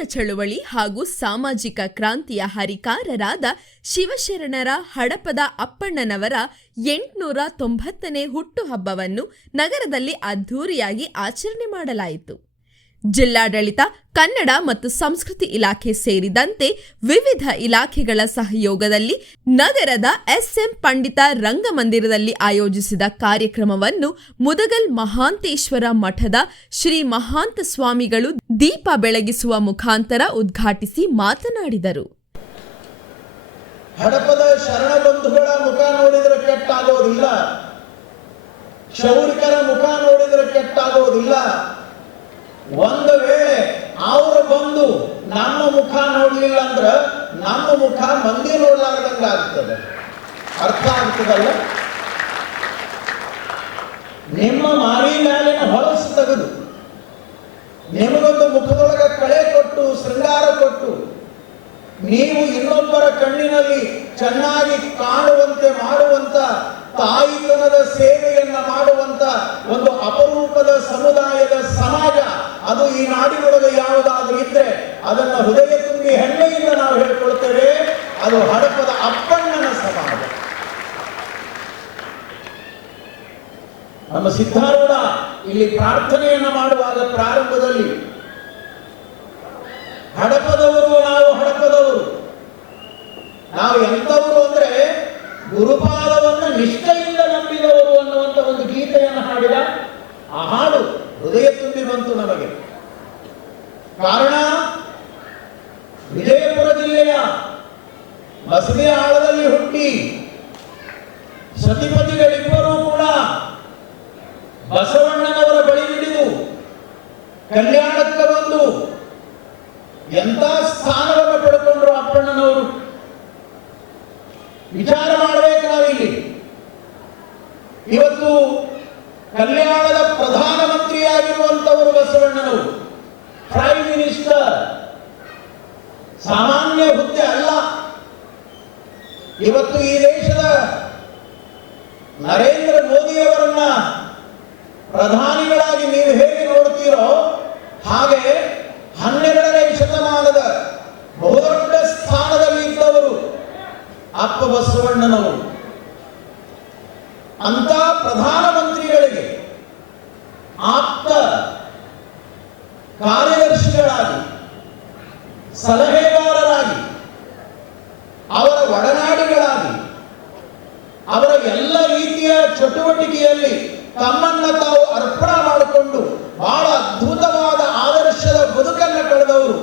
ವಚನ ಚಳುವಳಿ ಹಾಗೂ ಸಾಮಾಜಿಕ ಕ್ರಾಂತಿಯ ಹರಿಕಾರರಾದ ಶಿವಶರಣರ ಹಡಪದ ಅಪ್ಪಣ್ಣನವರ ಎಂಟುನೂರ ತೊಂಬತ್ತನೇ ಹುಟ್ಟುಹಬ್ಬವನ್ನು ನಗರದಲ್ಲಿ ಅದ್ಧೂರಿಯಾಗಿ ಆಚರಣೆ ಮಾಡಲಾಯಿತು. ಜಿಲ್ಲಾಡಳಿತ, ಕನ್ನಡ ಮತ್ತು ಸಂಸ್ಕೃತಿ ಇಲಾಖೆ ಸೇರಿದಂತೆ ವಿವಿಧ ಇಲಾಖೆಗಳ ಸಹಯೋಗದಲ್ಲಿ ನಗರದ ಎಸ್ಎಂ ಪಂಡಿತ ರಂಗಮಂದಿರದಲ್ಲಿ ಆಯೋಜಿಸಿದ ಕಾರ್ಯಕ್ರಮವನ್ನು ಮುದಗಲ್ ಮಹಾಂತೇಶ್ವರ ಮಠದ ಶ್ರೀ ಮಹಾಂತ ಸ್ವಾಮಿಗಳು ದೀಪ ಬೆಳಗಿಸುವ ಮುಖಾಂತರ ಉದ್ಘಾಟಿಸಿ ಮಾತನಾಡಿದರು. ಬಂಧುಗಳ ಮುಖ ನೋಡಿದರೆ ಕೆಟ್ಟಾಗೋದಿಲ್ಲ ಕ್ಷೌರಿಕರ ಮುಖ ನೋಡಿದ್ರೆ ಕೆಟ್ಟಾಗೋದಿಲ್ಲ ಒಂದು ವೇಳೆ ಅವರು ಬಂದು ನಮ್ಮ ಮುಖ ನೋಡ್ಲಿಲ್ಲ ಅಂದ್ರ ನಮ್ಮ ಮುಖ ಮಂದಿ ನೋಡ್ಲಾರ್ದಂಗ ಆಗ್ತದೆ ಅರ್ಥ ಆಗ್ತದಲ್ಲ? ನಿಮ್ಮ ಮಾರಿ ಮೇಲಿನ ಹೊಲಸು ತೆಗೆದು, ನಿಮಗೊಂದು ಮುಖದೊಳಗೆ ಕಳೆ ಕೊಟ್ಟು, ಶೃಂಗಾರ ಕೊಟ್ಟು, ನೀವು ಇನ್ನೊಬ್ಬರ ಕಣ್ಣಿನಲ್ಲಿ ಚೆನ್ನಾಗಿ ಕಾಣುವಂತೆ ಮಾಡುವಂತ ತಾಯಿತನದ ಸೇವೆಯನ್ನ ಮಾಡುವಂತ ಒಂದು ಅಪರೂಪದ ಸಮುದಾಯದ ಸಮಾಜ ಅದು ಈ ನಾಡಿನೊಳಗೆ ಯಾವುದಾದ್ರೂ ಇದ್ರೆ ಅದನ್ನ ಹೃದಯ ತುಂಬಿ ಹೆಮ್ಮೆಯಿಂದ ನಾವು ಹೇಳ್ಕೊಳ್ತೇವೆ. ಅದು ಹಡಪದ ಅಪ್ಪಣ್ಣನ ಸಮಾಜ ನಮ್ಮ ಸಿದ್ಧಾರೂಢ ಇಲ್ಲಿ ಪ್ರಾರ್ಥನೆಯನ್ನ ಮಾಡುವಾಗ ಪ್ರಾರಂಭದಲ್ಲಿ ಹಡಪದವರು ನಾವು ಹಡಪದವರು. ನಾವು ಎಂಥವರು ಅಂದ್ರೆ ಗುರುಪಾದವನ್ನು ನಿಷ್ಠೆಯಿಂದ ನಂಬಿದವರು ಅನ್ನುವಂತ ಒಂದು ಗೀತೆಯನ್ನು ಹಾಡಿದ ಆ ಹಾಡು ಹೃದಯ ತುಂಬಿ ಬಂತು ನಮಗೆ. ಕಾರಣ ವಿಜಯಪುರ ಜಿಲ್ಲೆಯ ಮಸದಿ ಆಳದಲ್ಲಿ ಹುಟ್ಟಿ ಸತಿಪತಿಗಳಿಬ್ಬರೂ ಕೂಡ ಬಸವಣ್ಣನವರ ಬಳಿ ಹಿಡಿದು ಕಲ್ಯಾಣಕ್ಕೆ ಬಂದು ಎಂತ ಸ್ಥಾನವನ್ನು ಪಡ್ಕೊಂಡ್ರು ಅಪ್ಪಣ್ಣನವರು? ವಿಚಾರ ಮಾಡಬೇಕು ನಾವಿಲ್ಲಿ. ಇವತ್ತು ಕಲ್ಯಾಣದ ಪ್ರಧಾನಮಂತ್ರಿಯಾಗಿರುವಂತವರು ಬಸವಣ್ಣನವರು. ಸಾಮಾನ್ಯ ಹುದ್ದೆ ಅಲ್ಲ. ಇವತ್ತು ಈ ದೇಶದ ನರೇಂದ್ರ ಮೋದಿಯವರನ್ನ ಪ್ರಧಾನಿಗಳಾಗಿ ನೀವು ಹೇಗೆ ನೋಡ್ತೀರೋ ಹಾಗೆ ಹನ್ನೆರಡನೇ ಶತಮಾನದ ಬಹುದೊಡ್ಡ ಸ್ಥಾನದಲ್ಲಿ ಇದ್ದವರು ಅಪ್ಪ ಬಸವಣ್ಣನವರು. ಅಂತ ಪ್ರಧಾನಮಂತ್ರಿಗಳಿಗೆ ಆಪ್ತ ಕಾರ್ಯದರ್ಶಿಗಳಾಗಿ ಸಲಹೆಗಾರರಾಗಿ, ಅವರ ಒಡನಾಡಿಗಳಾಗಿ, ಅವರ ಎಲ್ಲ ರೀತಿಯ ಚಟುವಟಿಕೆಯಲ್ಲಿ ತಮ್ಮನ್ನ ತಾವು ಅರ್ಪಣ ಮಾಡಿಕೊಂಡು ಬಹಳ ಅದ್ಭುತವಾದ ಆದರ್ಶದ ಬದುಕನ್ನು ಕಳೆದವರು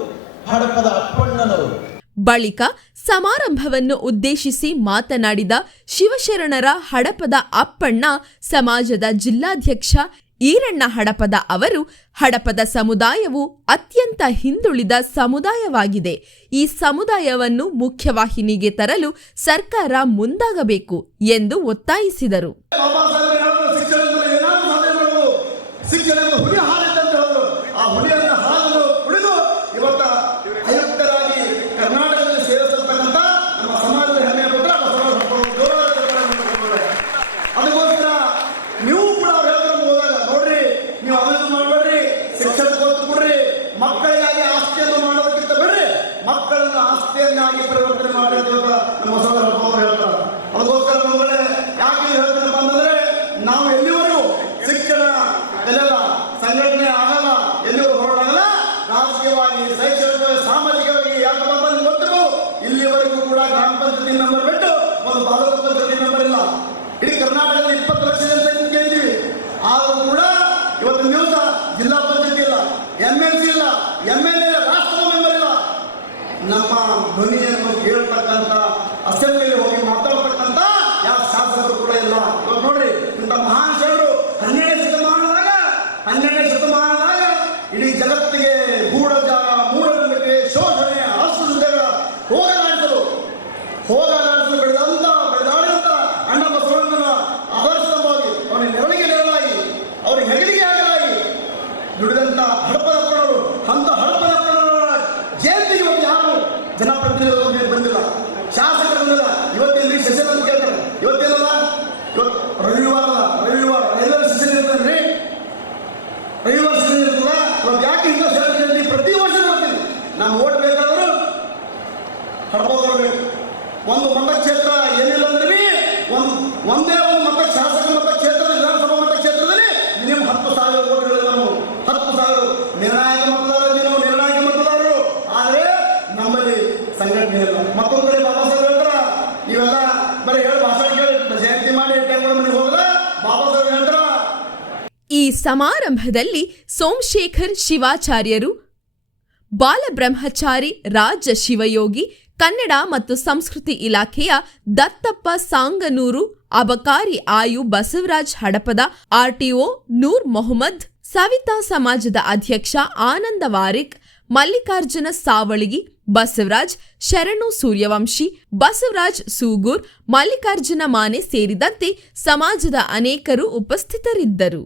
ಹಡಪದ ಅಪ್ಪಣ್ಣನವರು. ಬಳಿಕ ಸಮಾರಂಭವನ್ನು ಉದ್ದೇಶಿಸಿ ಮಾತನಾಡಿದ ಶಿವಶರಣರ ಹಡಪದ ಅಪ್ಪಣ್ಣ, ಸಮಾಜದ ಜಿಲ್ಲಾಧ್ಯಕ್ಷ ಈರಣ್ಣ ಹಡಪದ ಅವರು ಹಡಪದ ಸಮುದಾಯವು ಅತ್ಯಂತ ಹಿಂದುಳಿದ ಸಮುದಾಯವಾಗಿದೆ. ಈ ಸಮುದಾಯವನ್ನು ಮುಖ್ಯವಾಹಿನಿಗೆ ತರಲು ಸರ್ಕಾರ ಮುಂದಾಗಬೇಕು ಎಂದು ಒತ್ತಾಯಿಸಿದರು. ಆಸ್ತಿಯನ್ನಾಗಿ ಪರಿವರ್ತನೆ ಮಾಡಿದ ನಮ್ಮ ಸೋದರ ಅವರು ಹೇಳ್ತಾರೆ. ಅದಕ್ಕೋಸ್ಕರ ಮಕ್ಕಳೇ ಯಾಕೆ ಇದು ಹೇಳ್ತಾರೆ ಅಂತಂದ್ರೆ ನಾವು ಎಲ್ಲಿವರೆಗೂ ಶಿಕ್ಷಣ ಕಲಿಯಲ್ಲ ಸಂಘಟನೆ ಆಗಲ್ಲ, ಎಲ್ಲಿವರೆಗೂ ಹೊರಡಲ್ಲ, ರಾಜಕೀಯವಾಗಿ ಶೈಕ್ಷಣಿಕ ಸಾಮಾಜಿಕವಾಗಿ ಯಾಕಪ್ಪ ಅಂತ ಗೊತ್ತಿರೋ ಇಲ್ಲಿವರೆಗೂ ಕೂಡ ಗ್ರಾಮ ಪಂಚಾಯತಿ ನಂಬರ್ ಬಿಟ್ಟು ಒಂದು ತಾಲೂಕು ಪಂಚಾಯತಿ ನಂಬರ್ ಇಲ್ಲ. ಇಡೀ ಕರ್ನಾಟಕದಲ್ಲಿ ಇಪ್ಪತ್ತು ಲಕ್ಷ ಜನಸಂಖ್ಯೆ ಕೇಳಿದ್ವಿ ಆದರೂ ಕೂಡ ಇವತ್ತು ದಿವಸ ಜಿಲ್ಲಾ ಪಂಚಾಯತಿ ಇಲ್ಲ ಎಂ ಎಲ್ ಸಿ ಇಲ್ಲ ಎಂ ಎಲ್ ನಾನು ಓಟ್ ಬೇಕಾದರೂ ಹಡ್ಕೋಬೇಕು ಒಂದು ಮತಕ್ಷೇತ್ರ ಏನಿಲ್ಲ ಅಂದ್ರೆ ಒಂದು, ಒಂದೇ ಒಂದು ಮತ ಶಾಸಕ ಮತಕ್ಷೇತ್ರ, ವಿಧಾನಸಭಾ ಮತಕ್ಷೇತ್ರದಲ್ಲಿ ಮಿನಿಮಮ್ ಹತ್ತು ಸಾವಿರ ಓಟ್ಗಳಿವೆ ನಾವು ಹತ್ತು ಸಾವಿರ. ನಿರ್ಣಾಯಕ ಮತದಾರರು ನಾವು, ನಿರ್ಣಾಯಕ ಮತದಾರರು. ಆದರೆ ನಮ್ಮಲ್ಲಿ ಸಂಘಟನೆ ಇಲ್ಲ. ಮತ್ತೊಂದು ಕಡೆ ಬಾಬಾ ಸಾಹೇಬ್ ಹೇಳ್ತಾರ, ಇವೆಲ್ಲ ಬರೀ ಹೇಳಿ ಭಾಷಣ ಕೇಳಿ, ಜಯಂತಿ ಮಾಡಿ ಟೈಮ್ ಮನೆಗೆ ಹೋಗಲ್ಲ. ಬಾಬಾ ಸಾಹೇಬ್ ಹೇಳ್ತಾರ, ಈ ಸಮಾರಂಭದಲ್ಲಿ ಸೋಮಶೇಖರ್ ಶಿವಾಚಾರ್ಯರು ಬಾಲಬ್ರಹ್ಮಚಾರಿ ರಾಜ ಶಿವಯೋಗಿ, ಕನ್ನಡ ಮತ್ತು ಸಂಸ್ಕೃತಿ ಇಲಾಖೆಯ ದತ್ತಪ್ಪ ಸಾಂಗನೂರು, ಅಬಕಾರಿ ಆಯು ಬಸವರಾಜ್ ಹಡಪದ, ಆರ್ಟಿಒ ನೂರ್ ಮೊಹಮ್ಮದ್, ಸವಿತಾ ಸಮಾಜದ ಅಧ್ಯಕ್ಷ ಆನಂದ ವಾರಿಕ್, ಮಲ್ಲಿಕಾರ್ಜುನ ಸಾವಳಿಗಿ, ಬಸವರಾಜ್ ಶರಣು ಸೂರ್ಯವಂಶಿ, ಬಸವರಾಜ್ ಸೂಗೂರ್, ಮಲ್ಲಿಕಾರ್ಜುನ ಮಾನೆ ಸೇರಿದಂತೆ ಸಮಾಜದ ಅನೇಕರು ಉಪಸ್ಥಿತರಿದ್ದರು.